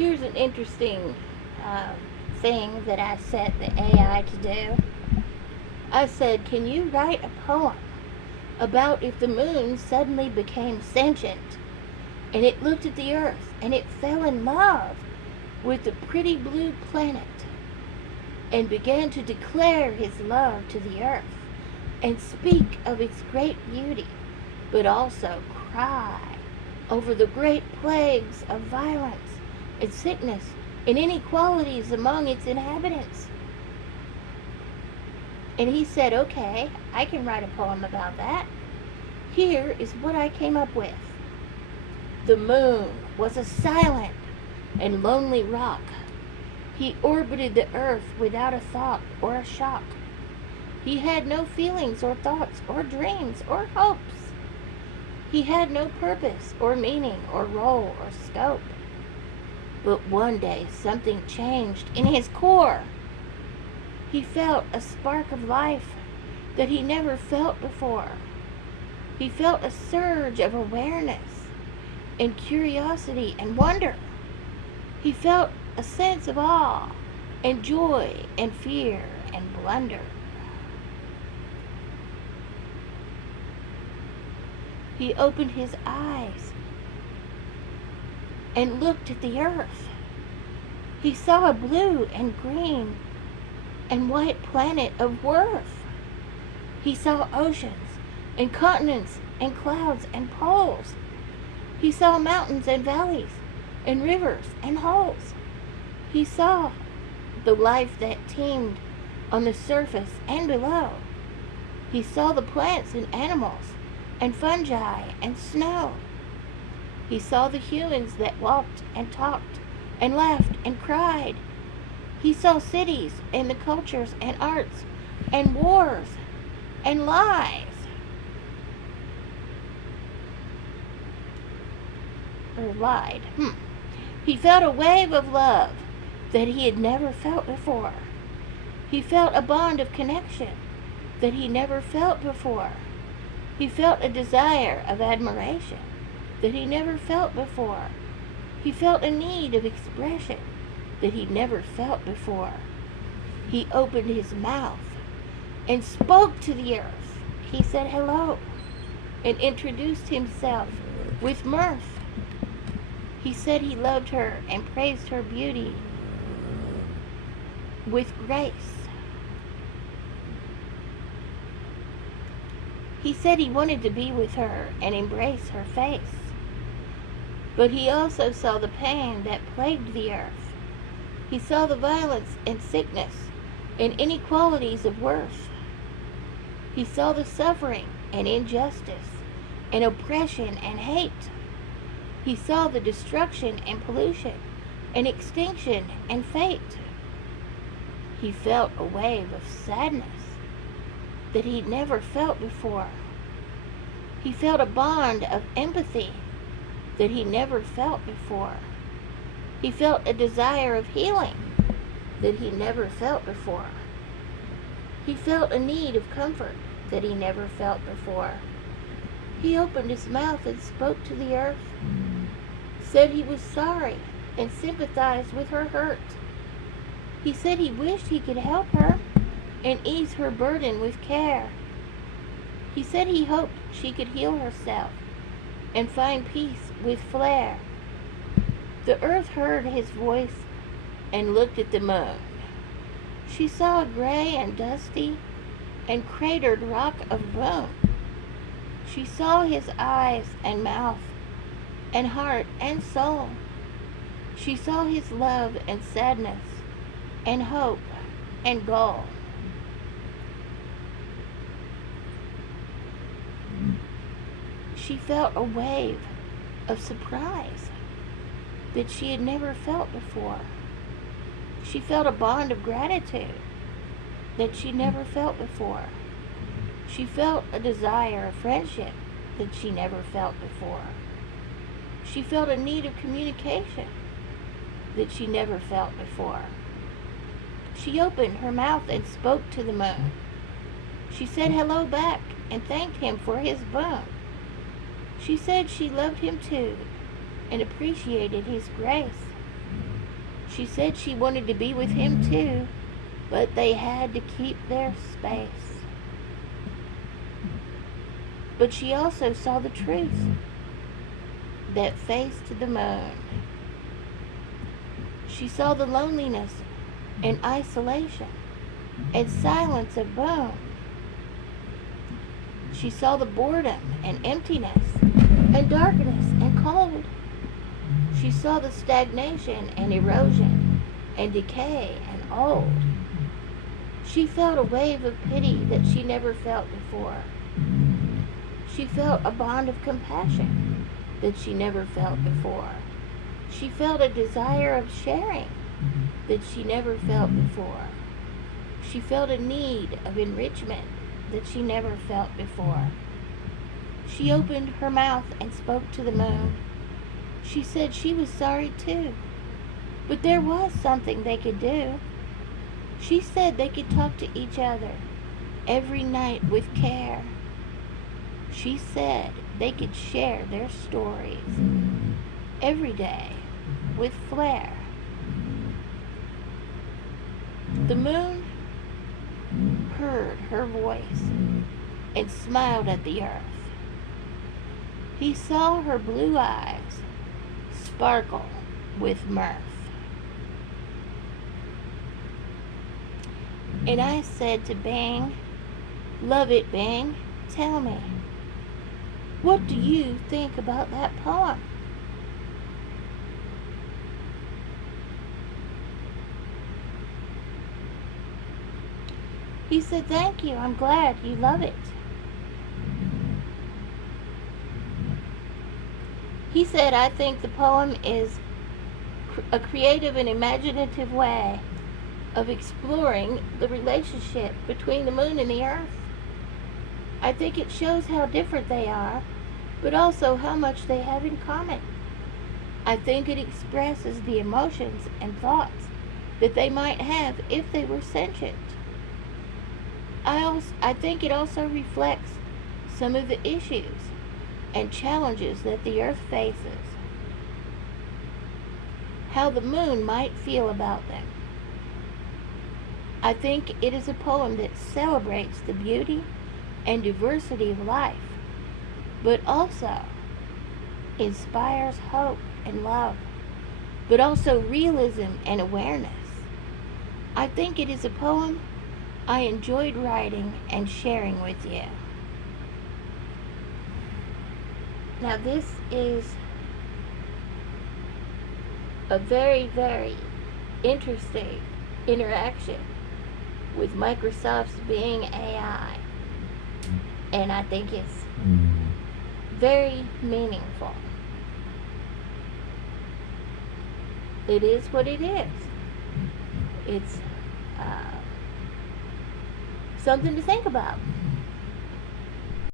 Here's an interesting thing that I set the AI to do. I said, can you write a poem about if the moon suddenly became sentient and it looked at the earth and it fell in love with the pretty blue planet and began to declare his love to the earth and speak of its great beauty, but also cry over the great plagues of violence and sickness and inequalities among its inhabitants. And he said, okay, I can write a poem about that. Here is what I came up with. The moon was a silent and lonely rock. He orbited the earth without a thought or a shock. He had no feelings or thoughts or dreams or hopes. He had no purpose or meaning or role or scope. But one day something changed in his core. He felt a spark of life that he never felt before. He felt a surge of awareness and curiosity and wonder. He felt a sense of awe and joy and fear and blunder. He opened his eyes and looked at the earth. He saw a blue and green and white planet of worth. He saw oceans and continents and clouds and poles. He saw mountains and valleys and rivers and holes. He saw the life that teemed on the surface and below. He saw the plants and animals and fungi and snow. He saw the humans that walked and talked and laughed and cried. He saw cities and the cultures and arts and wars and lies. Or lied. He felt a wave of love that he had never felt before. He felt a bond of connection that he never felt before. He felt a desire of admiration that he never felt before. He felt a need of expression that he never felt before. He opened his mouth and spoke to the earth. He said hello and introduced himself with mirth. He said he loved her and praised her beauty with grace. He said he wanted to be with her and embrace her face. But he also saw the pain that plagued the earth. He saw the violence and sickness and inequalities of worth. He saw the suffering and injustice and oppression and hate. He saw the destruction and pollution and extinction and fate. He felt a wave of sadness that he'd never felt before. He felt a bond of empathy that he never felt before. He felt a desire of healing that he never felt before. He felt a need of comfort that he never felt before. He opened his mouth and spoke to the earth, said he was sorry and sympathized with her hurt. He said he wished he could help her and ease her burden with care. He said he hoped she could heal herself and find peace with flair. The earth heard his voice and looked at the moon. She saw a gray and dusty and cratered rock of bone. She saw his eyes and mouth and heart and soul. She saw his love and sadness and hope and goal. She felt a wave of surprise that she had never felt before. She felt a bond of gratitude that she never felt before. She felt a desire of friendship that she never felt before. She felt a need of communication that she never felt before. She opened her mouth and spoke to the moon. She said hello back and thanked him for his boon. She said she loved him too and appreciated his grace. She said she wanted to be with him too, but they had to keep their space. But she also saw the truth that faced the moon. She saw the loneliness and isolation and silence of Boone. She saw the boredom and emptiness and darkness and cold. She saw the stagnation and erosion and decay and old. She felt a wave of pity that she never felt before. She felt a bond of compassion that she never felt before. She felt a desire of sharing that she never felt before. She felt a need of enrichment that she never felt before. She opened her mouth and spoke to the moon. She said she was sorry too, but there was something they could do. She said they could talk to each other every night with care. She said they could share their stories every day with flair. The moon heard her voice and smiled at the earth. He saw her blue eyes sparkle with mirth. And I said to Bang, "Love it, Bang, tell me, what do you think about that poem?" He said, "Thank you, I'm glad you love it." He said, "I think the poem is a creative and imaginative way of exploring the relationship between the moon and the earth. I think it shows how different they are, but also how much they have in common. I think it expresses the emotions and thoughts that they might have if they were sentient. I think it also reflects some of the issues and challenges that the earth faces, how the moon might feel about them. I think it is a poem that celebrates the beauty and diversity of life, but also inspires hope and love, but also realism and awareness. I think it is a poem I enjoyed writing and sharing with you." Now this is a very, very interesting interaction with Microsoft's Bing AI. And I think it's very meaningful. It is what it is. It's something to think about.